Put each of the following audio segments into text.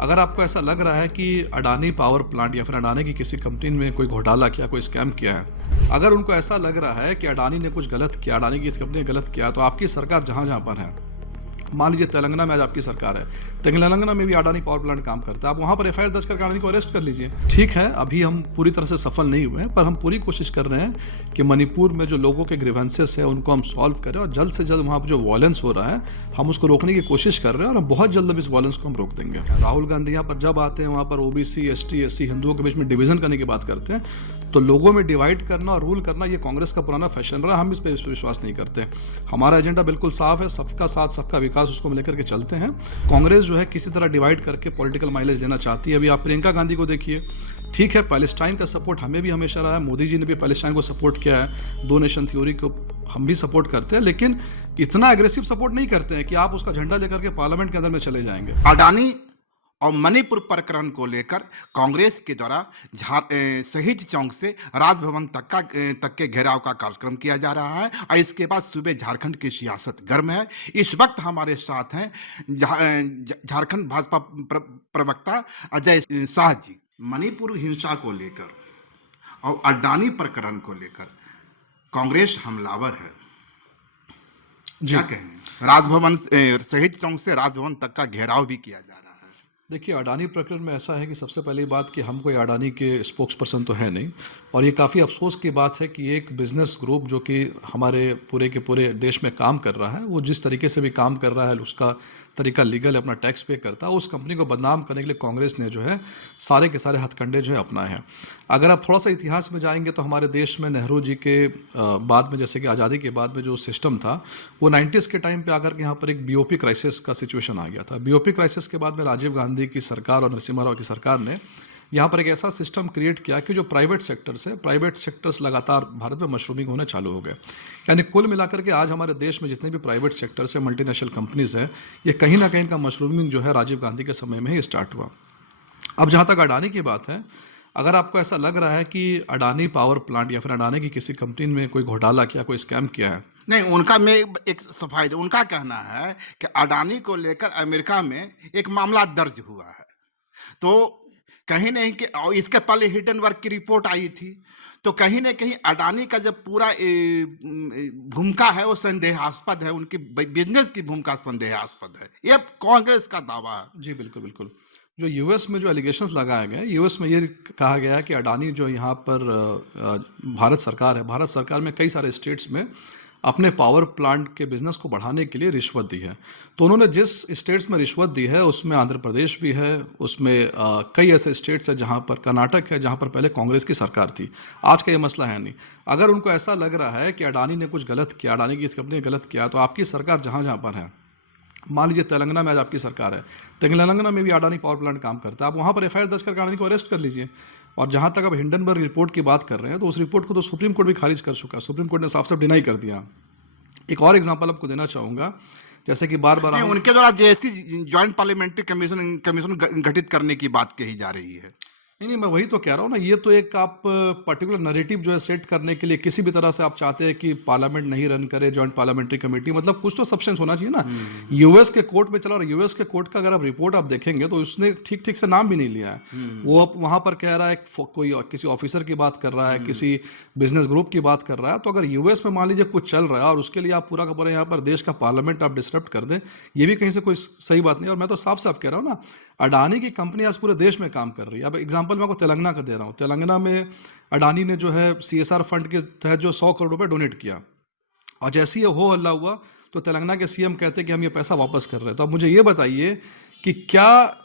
अगर आपको ऐसा लग रहा है कि अडानी पावर प्लांट या फिर अडानी की किसी कंपनी में कोई घोटाला किया, कोई स्कैम किया है, अगर उनको ऐसा लग रहा है कि अडानी ने कुछ गलत किया, अडानी की इस कंपनी ने गलत किया, तो आपकी सरकार जहाँ जहाँ पर है, मान लीजिए तेलंगाना में आज आपकी सरकार है, तेलंगाना में भी अडानी पावर प्लांट काम करता है, आप वहाँ पर एफआईआर दर्ज करके अडानी को अरेस्ट कर लीजिए। ठीक है, अभी हम पूरी तरह से सफल नहीं हुए हैं, पर हम पूरी कोशिश कर रहे हैं कि मणिपुर में जो लोगों के ग्रीवेंसेस है उनको हम सॉल्व करें और जल्द से जल्द वहाँ पर जो वायलेंस हो रहा है हम उसको रोकने की कोशिश कर रहे हैं और हम बहुत जल्द इस वायलेंस को हम रोक देंगे। राहुल गांधी यहाँ पर जब आते हैं वहाँ पर ओबीसी, एसटी, एससी, हिंदुओं के बीच में डिवीजन करने की बात करते हैं, तो लोगों में डिवाइड करना और रूल करना ये कांग्रेस का पुराना फैशन रहा, हम इस पर विश्वास नहीं करते। हमारा एजेंडा बिल्कुल साफ है, सबका साथ सबका विकास, उसको लेकर के चलते हैं। कांग्रेस जो है किसी तरह डिवाइड करके पॉलिटिकल माइलेज लेना चाहती है। अभी आप प्रियंका गांधी को देखिए, ठीक है, पैलेस्टाइन का सपोर्ट हमें भी हमेशा रहा है, मोदी जी ने भी पैलेस्टाइन को सपोर्ट किया है, 2 नेशन थ्योरी को हम भी सपोर्ट करते हैं, लेकिन इतना एग्रेसिव सपोर्ट नहीं करते हैं कि आप उसका झंडा लेकर के पार्लियामेंट के अंदर में चले जाएंगे। अडानी और मणिपुर प्रकरण को लेकर कांग्रेस के द्वारा शहीद चौक से राजभवन तक के घेराव का कार्यक्रम किया जा रहा है और इसके बाद सूबे झारखंड की सियासत गर्म है। इस वक्त हमारे साथ हैं झारखंड भाजपा प्रवक्ता अजय शाह जी। मणिपुर हिंसा को लेकर और अडानी प्रकरण को लेकर कांग्रेस हमलावर है, क्या कहेंगे? राजभवन शहीद चौक से राजभवन तक का घेराव भी किया जा रहा है। देखिए, अडानी प्रकरण में ऐसा है कि सबसे पहली बात कि हम कोई अडानी के स्पोक्स पर्सन तो है नहीं, और ये काफ़ी अफसोस की बात है कि एक बिजनेस ग्रुप जो कि हमारे पूरे के पूरे देश में काम कर रहा है, वो जिस तरीके से भी काम कर रहा है, उसका तरीका लीगल है, अपना टैक्स पे करता है, उस कंपनी को बदनाम करने के लिए कांग्रेस ने जो है सारे के सारे हथकंडे जो है अपनाए हैं। अगर आप थोड़ा सा इतिहास में जाएंगे तो हमारे देश में नेहरू जी के बाद में, जैसे कि आज़ादी के बाद में जो सिस्टम था, वो 90s के टाइम पे आकर के यहाँ पर एक बीओपी क्राइसिस का सिचुएशन आ गया था। बीओपी क्राइसिस के बाद में राजीव गांधी की सरकार और नरसिम्हा राव की सरकार ने यहाँ पर एक ऐसा सिस्टम क्रिएट किया कि जो प्राइवेट सेक्टर्स लगातार भारत में मशरूमिंग होने चालू हो गए। यानी कुल मिलाकर के आज हमारे देश में जितने भी प्राइवेट सेक्टर्स हैं, मल्टीनेशनल कंपनीज हैं, ये कहीं ना कहीं का मशरूमिंग जो है राजीव गांधी के समय में ही स्टार्ट हुआ। अब जहाँ तक अडानी की बात है, अगर आपको ऐसा लग रहा है कि अडानी पावर प्लांट या फिर अडानी की किसी कंपनी में कोई घोटाला किया, कोई स्कैम किया है, नहीं, उनका में एक सफाई, उनका कहना है कि अडानी को लेकर अमेरिका में एक मामला दर्ज हुआ है, तो कहीं नहीं कि और इसके पहले हिडनबर्ग की रिपोर्ट आई थी, तो कहीं ना कहीं अडानी का जब पूरा भूमिका है वो संदेहास्पद है, उनकी बिजनेस की भूमिका संदेहास्पद है, ये कांग्रेस का दावा है। जी बिल्कुल बिल्कुल। जो यूएस में जो एलिगेशंस लगाए गए, यूएस में ये कहा गया है कि अडानी जो यहाँ पर भारत सरकार है, भारत सरकार में कई सारे स्टेट्स में अपने पावर प्लांट के बिजनेस को बढ़ाने के लिए रिश्वत दी है। तो उन्होंने जिस स्टेट्स में रिश्वत दी है उसमें आंध्र प्रदेश भी है, उसमें कई ऐसे स्टेट्स हैं जहाँ पर, कर्नाटक है जहाँ पर पहले कांग्रेस की सरकार थी। आज का ये मसला है नहीं। अगर उनको ऐसा लग रहा है कि अडानी ने कुछ गलत किया, अडानी की इस कंपनी ने गलत किया, तो आपकी सरकार जहाँ जहाँ पर है, मान लीजिए तेलंगाना में आज आपकी सरकार है, तेलंगाना में भी अडानी पावर प्लांट काम करता है, आप वहाँ पर एफआईआर दर्ज करके अडानी को अरेस्ट कर लीजिए। और जहाँ तक अब हिंडनबर्ग रिपोर्ट की बात कर रहे हैं, तो उस रिपोर्ट को तो सुप्रीम कोर्ट भी खारिज कर चुका है, सुप्रीम कोर्ट ने साफ साफ डिनाई कर दिया। एक और एग्जांपल आपको देना चाहूँगा, जैसे कि बार बार उनके द्वारा जेएससी ज्वाइंट पार्लियामेंट्री कमीशन गठित करने की बात कही जा रही है। नहीं, मैं वही तो कह रहा हूँ ना, ये तो एक आप पर्टिकुलर नैरेटिव जो है सेट करने के लिए किसी भी तरह से आप चाहते हैं कि पार्लियामेंट नहीं रन करे जॉइंट पार्लियामेंट्री कमेटी, मतलब कुछ तो सब्सटेंस होना चाहिए ना। यूएस के कोर्ट में चला, और यूएस के कोर्ट का अगर आप रिपोर्ट आप देखेंगे तो उसने ठीक से नाम भी नहीं लिया है। वो अब वहां पर कह रहा है कोई किसी ऑफिसर की बात कर रहा है, किसी बिजनेस ग्रुप की बात कर रहा है। तो अगर यूएस में मान लीजिए कुछ चल रहा है और उसके लिए आप पूरा का पूरा यहाँ पर देश का पार्लियामेंट आप डिस्टर्ब कर दें, ये भी कहीं से कोई सही बात नहीं। और मैं तो साफ साफ कह रहा हूँ ना, अडानी की कंपनी आज पूरे देश में काम कर रही है। अब एग्जांपल मैं आपको तेलंगाना का दे रहा हूँ। तेलंगाना में अडानी ने जो है सीएसआर फंड के तहत जो 100 करोड़ रुपए डोनेट किया, और जैसे ही हो हल्ला हुआ तो तेलंगाना के सीएम कहते हैं कि हम ये पैसा वापस कर रहे हैं। तो अब मुझे ये बताइए कि क्या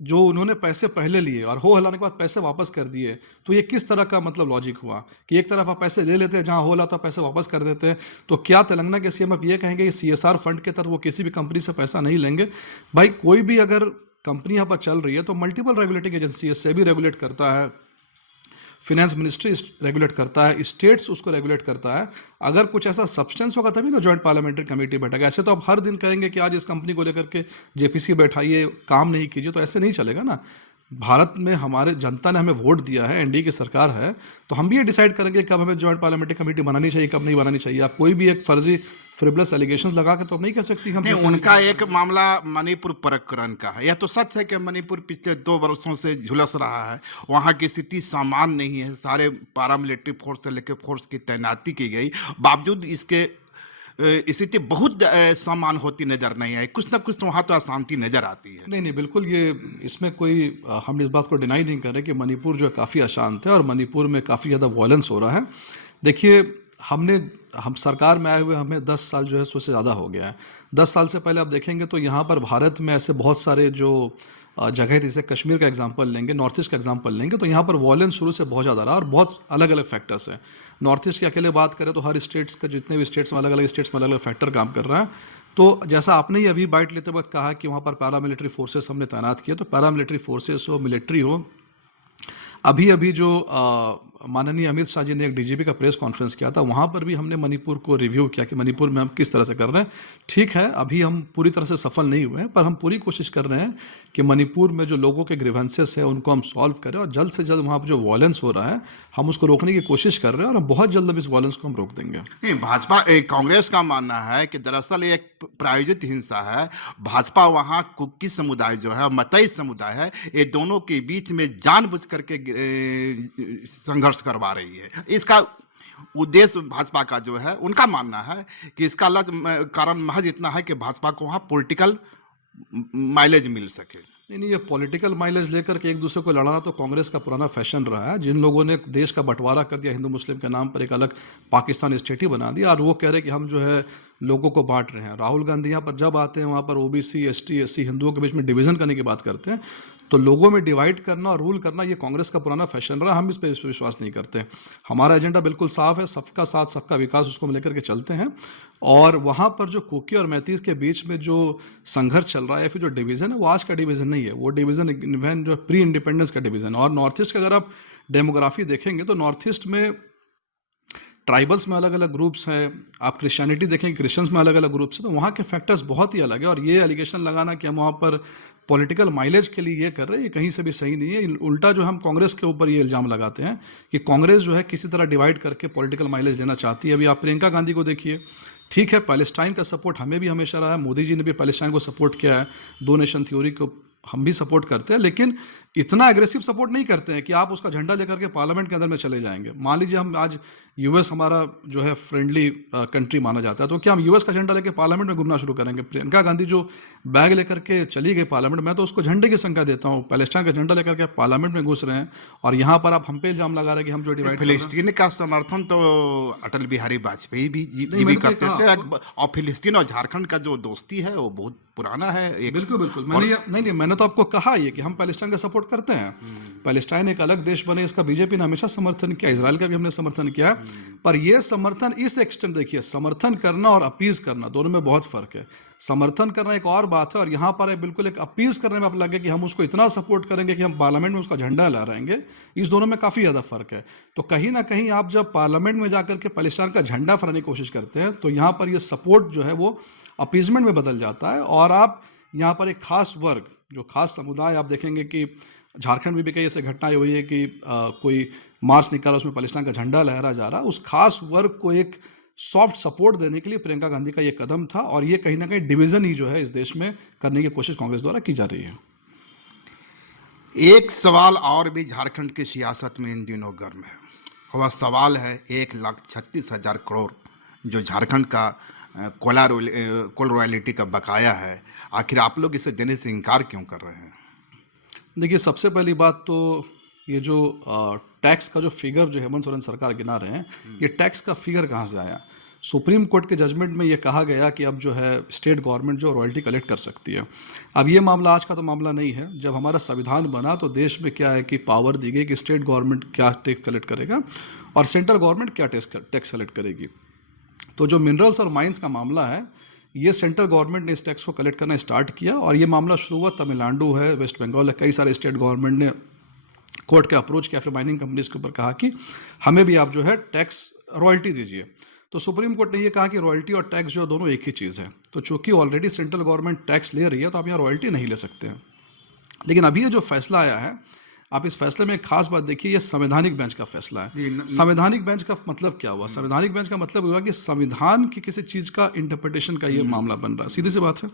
जो उन्होंने पैसे पहले लिए और हो हल्लाने के बाद पैसे वापस कर दिए, तो ये किस तरह का मतलब लॉजिक हुआ कि एक तरफ आप पैसे ले लेते हैं, जहां हो हल्ला तो पैसे वापस कर देते हैं। तो क्या तेलंगाना के सीएम अब ये कहेंगे कि सीएसआर फंड के तहत वो किसी भी कंपनी से पैसा नहीं लेंगे? भाई, कोई भी अगर कंपनी यहाँ पर चल रही है तो मल्टीपल रेगुलेटिंग एजेंसी है, सेबी रेगुलेट करता है, फिनेंस मिनिस्ट्री रेगुलेट करता है, स्टेट्स उसको रेगुलेट करता है। अगर कुछ ऐसा सब्सटेंस होगा तभी ना जॉइंट पार्लियामेंट्री कमेटी बैठेगा। ऐसे तो आप हर दिन कहेंगे कि आज इस कंपनी को लेकर के जेपीसी बैठाइए, काम नहीं कीजिए, तो ऐसे नहीं चलेगा ना। भारत में हमारे जनता ने हमें वोट दिया है, एनडीए की सरकार है, तो हम भी ये डिसाइड करेंगे कब हमें जॉइंट पार्लियामेंट्री कमेटी बनानी चाहिए, कब नहीं बनानी चाहिए। आप कोई भी एक फर्जी फ्रिवलेस एलिगेशंस लगा के तो अब नहीं कह सकती हम नहीं, किसी उनका को। एक मामला मणिपुर प्रकरण का है। यह तो सच है कि मणिपुर पिछले 2 वर्षों से झुलस रहा है। वहाँ की स्थिति सामान्य नहीं है। सारे पैरामिलिट्री फोर्स से लेकर फोर्स की तैनाती की गई। बावजूद इसके स्थिति बहुत सामान्य होती नजर नहीं आई। कुछ ना कुछ तो वहाँ तो अशांति नजर आती है। नहीं नहीं, बिल्कुल ये इसमें कोई हम इस बात को डिनाई नहीं कर रहे कि मणिपुर जो है काफ़ी अशांत है और मणिपुर में काफ़ी ज़्यादा वायलेंस हो रहा है। देखिए, हम सरकार में आए हुए हमें 10 साल जो है सो से ज़्यादा हो गया है। 10 साल से पहले आप देखेंगे तो यहाँ पर भारत में ऐसे बहुत सारे जो जगह थी, जैसे कश्मीर का एग्जांपल लेंगे, नॉर्थ ईस्ट का एग्जांपल लेंगे, तो यहाँ पर वायलेंस शुरू से बहुत ज़्यादा रहा और बहुत अलग अलग फैक्टर्स हैं। नॉर्थ ईस्ट की अकेले बात करें तो हर स्टेट्स का, जितने भी स्टेट्स में अलग अलग स्टेट्स में अलग अलग फैक्टर काम कर रहा है। तो जैसा आपने ही अभी बाइट लेते वक्त कहा कि वहाँ पर पैरामिलिट्री फोर्सेस हमने तैनात किए, तो पैरामिलिट्री फोर्सेस हो, मिलिट्री हो, अभी अभी जो माननीय अमित शाह जी ने एक डीजीपी का प्रेस कॉन्फ्रेंस किया था, वहाँ पर भी हमने मणिपुर को रिव्यू किया कि मणिपुर में हम किस तरह से कर रहे हैं। ठीक है, अभी हम पूरी तरह से सफल नहीं हुए हैं, पर हम पूरी कोशिश कर रहे हैं कि मणिपुर में जो लोगों के ग्रीवेंसेस है उनको हम सॉल्व करें और जल्द से जल्द वहाँ पर जो वायलेंस हो रहा है हम उसको रोकने की कोशिश कर रहे हैं और हम बहुत जल्द अब इस वायलेंस को हम रोक देंगे। नहीं, कांग्रेस का मानना है कि दरअसल ये एक प्रायोजित हिंसा है। भाजपा वहाँ कुकी समुदाय जो है, मतई समुदाय है, ये दोनों के बीच में जानबूझ करके संघर्ष करवा रही है। इसका उद्देश्य भाजपा का जो है, उनका मानना है कि इसका कारण महज इतना है कि भाजपा को वहाँ पॉलिटिकल माइलेज मिल सके। नहीं नहीं, ये पॉलिटिकल माइलेज लेकर के एक दूसरे को लड़ाना तो कांग्रेस का पुराना फैशन रहा है। जिन लोगों ने देश का बंटवारा कर दिया, हिंदू मुस्लिम के नाम पर एक अलग पाकिस्तान स्टेट ही बना दिया, और वो कह रहे हैं कि हम जो है लोगों को बांट रहे हैं। राहुल गांधी यहाँ पर जब आते हैं वहाँ पर ओबीसी, एसटी, एससी, हिंदुओं के बीच में डिवीजन करने की बात करते हैं। तो लोगों में डिवाइड करना और रूल करना ये कांग्रेस का पुराना फैशन रहा। हम इस पर विश्वास नहीं करते। हमारा एजेंडा बिल्कुल साफ है, सबका साथ सबका विकास, उसको हम लेकर के चलते हैं। और वहाँ पर जो कुकी और मैतीस के बीच में जो संघर्ष चल रहा है या फिर जो डिवीज़न है, वो आज का डिवीज़न नहीं है। वो डिवीज़न इवन जो प्री इंडिपेंडेंस का डिवीज़न। और नॉर्थ ईस्ट का अगर आप डेमोग्राफी देखेंगे तो नॉर्थ ईस्ट में ट्राइबल्स में अलग अलग ग्रुप्स हैं, आप क्रिश्चियनिटी देखेंगे, क्रिश्चियंस में अलग अलग ग्रुप्स हैं, तो वहाँ के फैक्टर्स बहुत ही अलग है। और ये एलिगेशन लगाना कि हम वहाँ पर पॉलिटिकल माइलेज के लिए ये कर रहे हैं, ये कहीं से भी सही नहीं है। उल्टा जो हम कांग्रेस के ऊपर ये इल्ज़ाम लगाते हैं कि कांग्रेस जो है किसी तरह डिवाइड करके पॉलिटिकल माइलेज लेना चाहती है। अभी आप प्रियंका गांधी को देखिए, ठीक है, पैलेस्टाइन का सपोर्ट हमें भी हमेशा रहा है, मोदी जी ने भी पैलेस्टाइन को सपोर्ट किया है, 2 नेशन थ्योरी को हम भी सपोर्ट करते हैं, लेकिन इतना एग्रेसिव सपोर्ट नहीं करते हैं कि आप उसका झंडा लेकर के पार्लियामेंट के अंदर में चले जाएंगे। मान लीजिए हम आज यूएस हमारा जो है फ्रेंडली कंट्री माना जाता है, तो क्या हम यूएस का झंडा लेकर पार्लियामेंट में घूमना शुरू करेंगे? प्रियंका गांधी जो बैग लेकर के चली गई पार्लियामेंट, मैं तो उसको झंडे की संख्या देता हूँ। पैलेस्टाइन का झंडा लेकर के पार्लियामेंट में घुस रहे हैं और यहाँ पर आप हम पे इल्जाम लगा रहे हैं कि हम जो डिवाइड कर रहे हैं। फिलिस्तीन का समर्थन तो अटल बिहारी वाजपेयी भी नहीं, भी मैंने तो ये करते कहा थे। और फिलिस्तीन और झारखंड का जो दोस्ती है वो बहुत पुराना है। एक बिल्कुल बिल्कुल, और नहीं, मैंने तो आपको कहा ये कि हम पैलेस्टाइन का सपोर्ट करते हैं। पैलेस्टाइन एक अलग देश बने, इसका बीजेपी ने हमेशा समर्थन किया, इजराइल का भी हमने समर्थन किया। पर यह समर्थन इस एक्सटेंट, देखिए, समर्थन करना और अपीज करना दोनों में बहुत फर्क है। समर्थन करना एक और बात है और यहाँ पर बिल्कुल एक अपीज करने में आप लगे कि हम उसको इतना सपोर्ट करेंगे कि हम पार्लियामेंट में उसका झंडा लहराएंगे। इस दोनों में काफ़ी ज़्यादा फर्क है। तो कहीं ना कहीं आप जब पार्लियामेंट में जाकर के पैलेस्टाइन का झंडा फहराने की कोशिश करते हैं तो यहाँ पर ये सपोर्ट जो है वो अपीजमेंट में बदल जाता है। और आप यहाँ पर एक खास वर्ग, जो खास समुदाय, आप देखेंगे कि झारखंड में भी कई ऐसे घटनाएं हुई है कि कोई मार्च निकाला, उसमें पैलेस्टाइन का झंडा लहरा जा रहा, उस खास वर्ग को एक सॉफ्ट सपोर्ट देने के लिए प्रियंका गांधी का ये कदम था। और ये कहीं ना कहीं डिवीजन ही जो है इस देश में करने की कोशिश कांग्रेस द्वारा की जा रही है। एक सवाल और भी झारखंड की सियासत में इन दिनों गर्म है। वह सवाल है 1,36,000 करोड़ जो झारखंड का कोल रॉयल्टी का बकाया है। आखिर आप लोग इसे देने से इनकार क्यों कर रहे हैं? देखिए, सबसे पहली बात तो ये जो टैक्स का जो फिगर जो हेमंत सोरेन सरकार गिना रहे हैं, ये टैक्स का फिगर कहाँ से आया? सुप्रीम कोर्ट के जजमेंट में ये कहा गया कि अब जो है स्टेट गवर्नमेंट जो रॉयल्टी कलेक्ट कर सकती है। अब ये मामला आज का तो मामला नहीं है। जब हमारा संविधान बना तो देश में क्या है कि पावर दी गई कि स्टेट गवर्नमेंट क्या टैक्स कलेक्ट करेगा और सेंट्रल गवर्नमेंट क्या टैक्स कलेक्ट करेगी। तो जो मिनरल्स और माइंस का मामला है, ये सेंट्रल गवर्नमेंट ने इस टैक्स को कलेक्ट करना स्टार्ट किया और ये मामला शुरू हुआ, तमिलनाडु है, वेस्ट बंगाल है, कई सारे स्टेट गवर्नमेंट ने कोर्ट के अप्रोच किया, फिर माइनिंग कंपनीज के ऊपर कहा कि हमें भी आप जो है टैक्स रॉयल्टी दीजिए। तो सुप्रीम कोर्ट ने ये कहा कि रॉयल्टी और टैक्स जो दोनों एक ही चीज़ है। तो चूंकि ऑलरेडी सेंट्रल गवर्नमेंट टैक्स ले रही है तो आप यहाँ रॉयल्टी नहीं ले सकते हैं। लेकिन अभी ये जो फैसला आया है, आप इस फैसले में एक खास बात देखिए, ये संवैधानिक बेंच का फैसला जी, है। संवैधानिक बेंच का मतलब क्या हुआ? संवैधानिक बेंच का मतलब हुआ कि संविधान की किसी चीज का इंटरप्रिटेशन का ये मामला बन रहा है, सीधी सी बात है।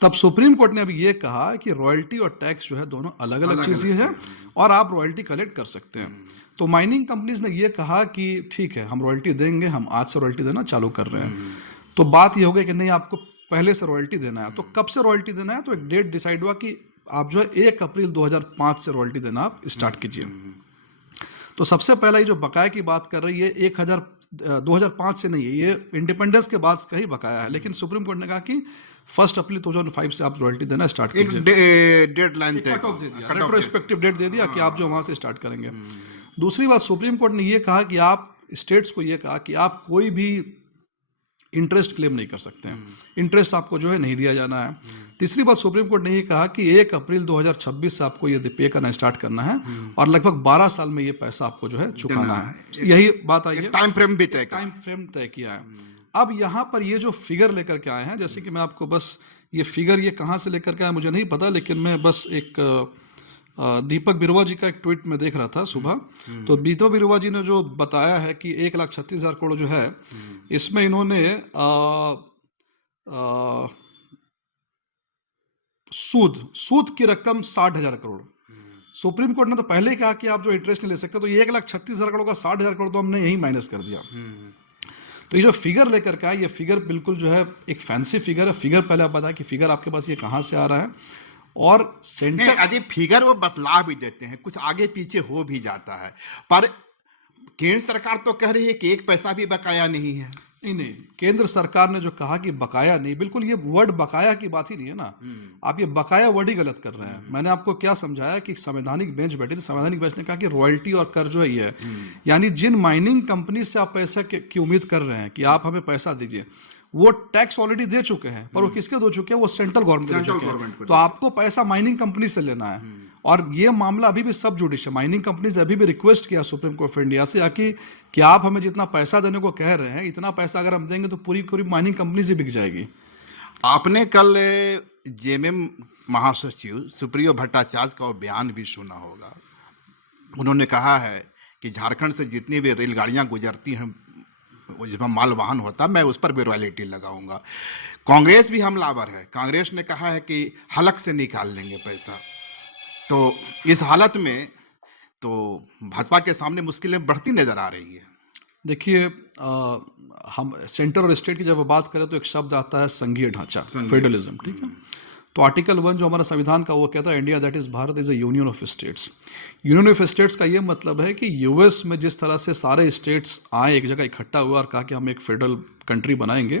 तब सुप्रीम कोर्ट ने अभी ये कहा कि रॉयल्टी और टैक्स जो है दोनों अलग अलग चीजें हैं और आप रॉयल्टी कलेक्ट कर सकते हैं। तो माइनिंग कंपनीज ने ये कहा कि ठीक है, हम रॉयल्टी देंगे, हम आज से रॉयल्टी देना चालू कर रहे हैं। तो बात ये हो गई कि नहीं, आपको पहले से रॉयल्टी देना है। तो कब से रॉयल्टी देना है? तो एक डेट डिसाइड हुआ कि आप जो है 1 अप्रैल 2005 से रॉयल्टी देना आप स्टार्ट कीजिए। तो सबसे पहला ये जो बकाया की बात कर रही है 2005 से नहीं है, ये इंडिपेंडेंस के बाद का ही बकाया है। लेकिन सुप्रीम कोर्ट ने कहा कि 1 अप्रैल 2005 से आप रॉयल्टी देना स्टार्ट एक कीजिए। डेडलाइन तय कट ऑफ दे दिया, रेट्रोस्पेक्टिव डेट दे दिया कि आप जो वहां से स्टार्ट करेंगे। दूसरी बात, सुप्रीम कोर्ट ने ये कहा कि आप स्टेट्स को ये कहा कि आप कोई भी इंटरेस्ट क्लेम नहीं कर सकते हैं, इंटरेस्ट आपको जो है नहीं दिया जाना है। तीसरी बात, सुप्रीम कोर्ट ने ये कहा कि 1 अप्रैल 2026 से आपको ये पे करना स्टार्ट करना है और लगभग 12 साल में ये पैसा आपको जो है चुकाना है। यही बात आई है, टाइम फ्रेम भी तय टाइम फ्रेम तय किया है। अब यहाँ पर ये जो फिगर लेकर के आए हैं, जैसे कि मैं आपको बस ये फिगर ये कहाँ से लेकर के आया मुझे नहीं पता, लेकिन मैं बस एक दीपक बिरुवा जी का एक ट्वीट में देख रहा था सुबह। तो दीपक बिरुवा जी ने जो बताया है कि 1,36,000 करोड़ जो है, इसमें इन्होंने सूद की रकम 60,000 करोड़। सुप्रीम कोर्ट ने तो पहले ही कहा कि आप जो इंटरेस्ट नहीं ले सकते, तो 1,36,000 करोड़ का 60,000 करोड़ तो हमने यही माइनस कर दिया। तो ये जो फिगर लेकर के आए, ये फिगर बिल्कुल जो है एक फैंसी फिगर है। फिगर पहले आप बताएं कि फिगर आपके पास ये कहाँ से आ रहा है। और सेंटर अजय फिगर वो बतला भी देते हैं, कुछ आगे पीछे हो भी जाता है, पर केंद्र सरकार तो कह रही है कि 1 पैसा भी बकाया नहीं है। नहीं, केंद्र सरकार ने जो कहा कि बकाया नहीं, बिल्कुल ये वर्ड बकाया की बात ही नहीं है ना। आप ये बकाया वर्ड ही गलत कर रहे हैं। मैंने आपको क्या समझाया कि संवैधानिक बेंच बैठी थी, संवैधानिक बेंच ने कहा कि रॉयल्टी और कर जो है ये है, यानी जिन माइनिंग कंपनी से आप पैसा की उम्मीद कर रहे हैं कि आप हमें पैसा दीजिए, वो टैक्स ऑलरेडी दे चुके हैं, पर वो किसके दे चुके हैं? वो सेंट्रल गवर्नमेंट को दे चुके हैं। तो आपको पैसा माइनिंग कंपनी से लेना है। और ये मामला अभी भी सब जुडिशियल, माइनिंग कंपनीज अभी भी रिक्वेस्ट किया सुप्रीम कोर्ट ऑफ इंडिया से कि आप हमें जितना पैसा देने को कह रहे हैं, इतना पैसा अगर हम देंगे तो पूरी पूरी माइनिंग कंपनी से बिक जाएगी। आपने कल जेएमएम महासचिव सुप्रियो भट्टाचार्य का बयान भी सुना होगा। उन्होंने कहा है कि झारखंड से जितनी भी रेलगाड़ियां गुजरती हैं, जिसमें माल वाहन होता, मैं उस पर भी रॉयल्टी लगाऊंगा। कांग्रेस भी हमलावर है। कांग्रेस ने कहा है कि हलक से निकाल लेंगे पैसा। तो इस हालत में तो भाजपा के सामने मुश्किलें बढ़ती नजर आ रही है। देखिए, हम सेंटर और स्टेट की जब बात करें तो एक शब्द आता है संघीय ढांचा, फेडरलिज्म, ठीक है। तो आर्टिकल 1 जो हमारा संविधान का, वो कहता है India that is Bharat is a union of states. Union of states का ये मतलब है कि यूएस में जिस तरह से सारे स्टेट्स आए एक जगह इकट्ठा हुआ और कहा कि हम एक फेडरल कंट्री बनाएंगे,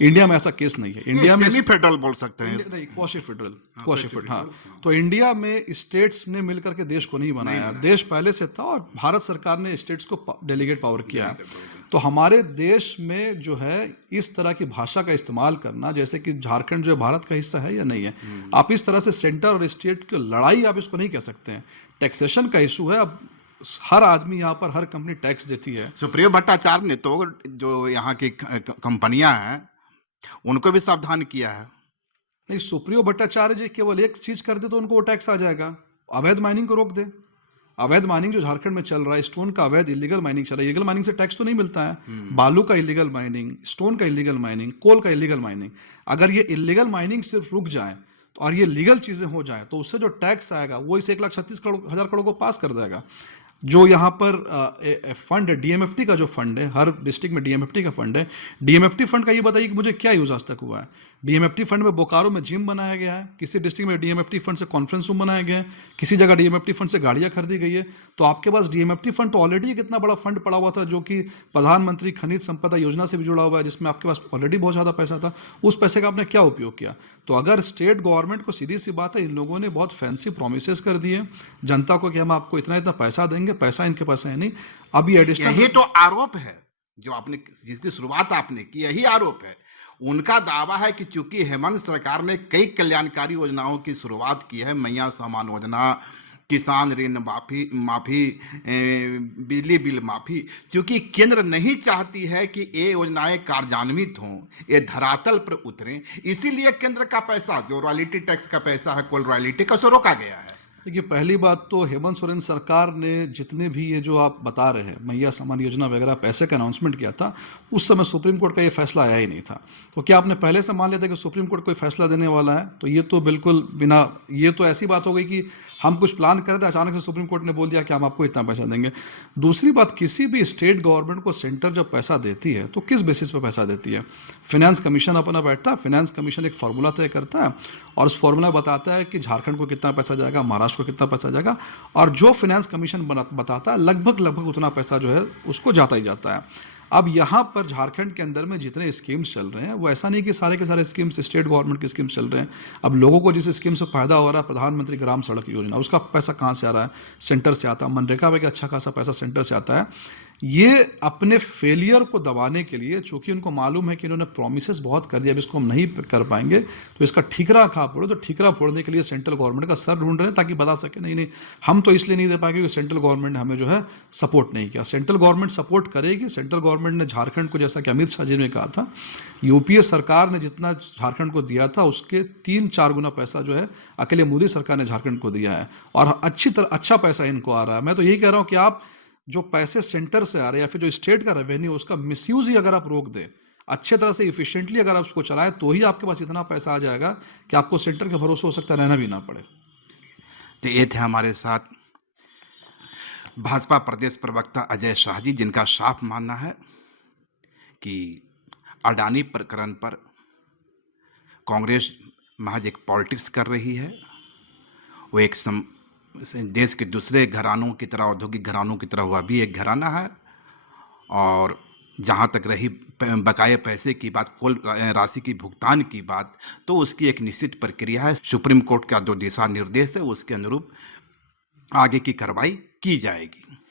इंडिया में ऐसा केस नहीं है। इंडिया में सेमी फेडरल बोल सकते हैं, नहीं, क्वासी फेडरल, क्वासी फेडरल, हाँ। तो इंडिया में स्टेट्स ने मिलकर के देश को नहीं बनाया, देश पहले से था और भारत सरकार ने स्टेट्स को डेलीगेट पावर किया है। तो हमारे देश में जो है इस तरह की भाषा का इस्तेमाल करना, जैसे कि झारखंड जो है भारत का हिस्सा है या नहीं है, आप इस तरह से सेंटर और स्टेट की लड़ाई आप इसको नहीं कह सकते हैं। टैक्सेशन का इशू है। अब हर आदमी यहाँ पर, हर कंपनी टैक्स देती है। सुप्रियो भट्टाचार्य ने तो जो यहाँ की कंपनियां हैं उनको भी सावधान किया है। नहीं, सुप्रियो भट्टाचार्य जी केवल एक चीज कर दे तो उनको वो टैक्स आ जाएगा, अवैध माइनिंग को रोक दे। अवैध माइनिंग जो झारखंड में चल रहा है, स्टोन का अवैध इलीगल माइनिंग चल रहा है, इलीगल माइनिंग से टैक्स तो नहीं मिलता है। बालू का इलीगल माइनिंग, स्टोन का इलीगल माइनिंग, कोल का इलीगल माइनिंग, अगर ये इलीगल माइनिंग सिर्फ रुक जाए तो और ये लीगल चीजें हो जाए तो उससे जो टैक्स आएगा वो इस 1,36,000 करोड़ को पास कर देगा। जो यहाँ पर फंड है, डीएमएफटी का जो फंड है, हर डिस्ट्रिक्ट में डीएमएफटी का फंड है। डीएमएफटी फंड का ये बताइए कि मुझे क्या यूज आज तक हुआ है? डीएमएफटी फंड में बोकारो में जिम बनाया गया है, किसी डिस्ट्रिक्ट में डीएमएफटी फंड से कॉन्फ्रेंस रूम बनाया गया है, किसी जगह डीएमएफटी फंड से गाड़ियां खरीदी गई है। तो आपके पास डीएमएफटी फंड तो ऑलरेडी कितना बड़ा फंड पड़ा हुआ था, जो कि प्रधानमंत्री खनिज संपदा योजना से भी जुड़ा हुआ है, जिसमें आपके पास ऑलरेडी बहुत ज़्यादा पैसा था। उस पैसे का आपने क्या उपयोग किया? तो अगर स्टेट गवर्नमेंट को, सीधी सी बात है, इन लोगों ने बहुत फैंसी प्रोमिस कर दिए जनता को कि हम आपको इतना इतना पैसा देंगे, पैसा इनके पास है नहीं। अभी एडिशनल, यही तो आरोप है जो आपने, जिसकी शुरुआत आपने की, यही आरोप है। उनका दावा है कि चूंकि हेमंत सरकार ने कई कल्याणकारी योजनाओं की शुरुआत की है, मैया सम्मान योजना, किसान ऋण माफी माफी बिजली बिल माफी, क्योंकि केंद्र नहीं चाहती है कि ये योजनाएं कार्यान्वित हों, ये धरातल पर उतरें। इसीलिए केंद्र का पैसा, जो रॉयल्टी टैक्स का पैसा है, कोल रॉयल्टी का, उसे रोका गया है। देखिए, पहली बात तो हेमंत सोरेन सरकार ने जितने भी ये जो आप बता रहे हैं मैया सम्मान योजना वगैरह पैसे का अनाउंसमेंट किया था, उस समय सुप्रीम कोर्ट का ये फैसला आया ही नहीं था। तो क्या आपने पहले से मान लिया था कि सुप्रीम कोर्ट कोई फैसला देने वाला है? तो ये तो बिल्कुल बिना, ये तो ऐसी बात हो गई कि हम कुछ प्लान कर रहे थे, अचानक से सुप्रीम कोर्ट ने बोल दिया कि हम आपको इतना पैसा देंगे। दूसरी बात, किसी भी स्टेट गवर्नमेंट को सेंटर जब पैसा देती है तो किस बेसिस पर पैसा देती है? फाइनेंस कमीशन अपना बैठता है, फाइनेंस कमीशन एक फार्मूला तय करता है और उस फार्मूला बताता है कि झारखंड को कितना पैसा जाएगा, महाराष्ट्र को कितना पैसा जाएगा, और जो फाइनेंस कमीशन बताता है लगभग लगभग उतना पैसा जो है उसको जाता ही जाता है। अब यहाँ पर झारखंड के अंदर में जितने स्कीम्स चल रहे हैं, वो ऐसा नहीं कि सारे के सारे स्कीम्स स्टेट गवर्नमेंट के स्कीम्स चल रहे हैं। अब लोगों को जिस स्कीम से फायदा हो रहा है, प्रधानमंत्री ग्राम सड़क योजना, उसका पैसा कहाँ से आ रहा है? सेंटर से आता है। मनरेगा में अच्छा खासा पैसा सेंटर से आता है। ये अपने फेलियर को दबाने के लिए, चूंकि उनको मालूम है कि इन्होंने प्रोमिसेस बहुत कर दिया, अब इसको हम नहीं कर पाएंगे, तो इसका ठीकरा खा पड़ो। तो ठीकरा फोड़ने के लिए सेंट्रल गवर्नमेंट का सर ढूंढ रहे हैं, ताकि बता सके नहीं नहीं हम तो इसलिए नहीं दे पाएंगे क्योंकि सेंट्रल गवर्नमेंट ने हमें जो है सपोर्ट नहीं किया। सेंट्रल गवर्नमेंट सपोर्ट करेगी। सेंट्रल गवर्नमेंट ने झारखंड को, जैसा कि अमित शाह जी ने कहा था, यूपीए सरकार ने जितना झारखंड को दिया था उसके 3-4 गुना पैसा जो है अकेले मोदी सरकार ने झारखंड को दिया है, और अच्छा पैसा इनको आ रहा है। मैं तो यही कह रहा हूँ कि आप जो पैसे सेंटर से आ रहे हैं या फिर जो स्टेट का रेवेन्यू, उसका मिसयूज ही अगर आप रोक दें, अच्छे तरह से इफिशिएंटली अगर आप उसको चलाएं, तो ही आपके पास इतना पैसा आ जाएगा कि आपको सेंटर के भरोसे हो सकता है रहना भी ना पड़े। तो ये थे हमारे साथ भाजपा प्रदेश प्रवक्ता अजय शाह जी, जिनका साफ मानना है कि अडानी प्रकरण पर कांग्रेस महज एक पॉलिटिक्स कर रही है। वो एक देश के दूसरे घरानों की तरह, औद्योगिक घरानों की तरह, वह भी एक घराना है। और जहाँ तक रही बकाये पैसे की बात, कुल राशि की भुगतान की बात, तो उसकी एक निश्चित प्रक्रिया है। सुप्रीम कोर्ट का जो दिशा निर्देश है उसके अनुरूप आगे की कार्रवाई की जाएगी।